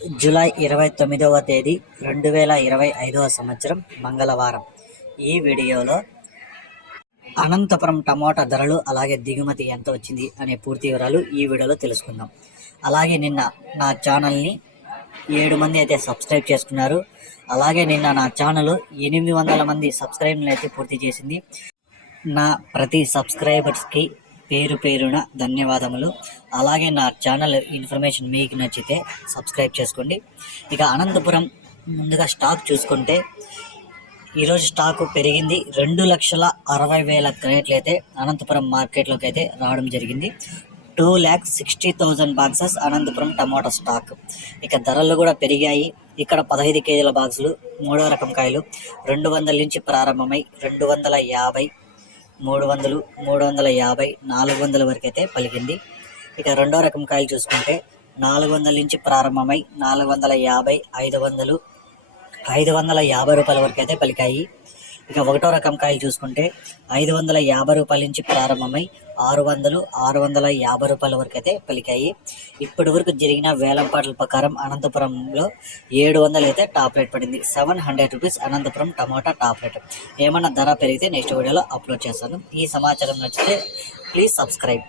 July ఇరవై తొమ్మిదవ తేదీ రెండు వేల ఇరవై ఐదవ సంవత్సరం మంగళవారం. ఈ వీడియోలో అనంతపురం టమోటా ధరలు అలాగే దిగుమతి ఎంత వచ్చింది అనే పూర్తి వివరాలు ఈ వీడియోలో తెలుసుకుందాం. అలాగే నిన్న నా ఛానల్ని ఏడు మంది అయితే సబ్స్క్రైబ్ చేసుకున్నారు. అలాగే నిన్న నా ఛానల్ ఎనిమిది వందల మంది సబ్స్క్రైబ్లు అయితే పూర్తి చేసింది. నా ప్రతి సబ్స్క్రైబర్స్కి పేరు పేరున ధన్యవాదములు. అలాగే నా ఛానల్ ఇన్ఫర్మేషన్ మీకు నచ్చితే సబ్స్క్రైబ్ చేసుకోండి. ఇక అనంతపురం ముందుగా స్టాక్ చూసుకుంటే ఈరోజు స్టాకు పెరిగింది. రెండు లక్షల అరవై వేల క్రేట్లు అయితే అనంతపురం మార్కెట్లోకి అయితే రావడం జరిగింది. Two lakhs sixty thousand boxes Anantapuram టమాటా స్టాక్ ఇక ధరలు కూడా పెరిగాయి. ఇక్కడ పదహైదు కేజీల బాక్సులు మూడో రకం కాయలు రెండు వందల నుంచి ప్రారంభమై రెండు వందల యాభై మూడు వందలు మూడు వందల యాభై నాలుగు వందల వరకు అయితే పలికింది. ఇక రెండో రకం కాయలు చూసుకుంటే నాలుగు వందల నుంచి ప్రారంభమై నాలుగు వందల యాభై ఐదు వందలు ఐదు వందల యాభై రూపాయల వరకు అయితే పలికాయి. ఇక ఒకటో రకం కాయలు చూసుకుంటే ఐదు వందల యాభై రూపాయల నుంచి ప్రారంభమై ఆరు వందలు ఆరు వందల యాభై రూపాయల వరకు అయితే పలికాయి. ఇప్పటి వరకు జరిగిన వేలంపాట్ల ప్రకారం అనంతపురంలో ఏడు వందలు అయితే టాప్ రేట్ పడింది. సెవెన్ హండ్రెడ్ రూపీస్ అనంతపురం టమాటా టాప్ రేట్. ఏమన్నా ధర పెరిగితే నెక్స్ట్ వీడియోలో అప్లోడ్ చేస్తాను. ఈ సమాచారం నచ్చితే ప్లీజ్ సబ్స్క్రైబ్.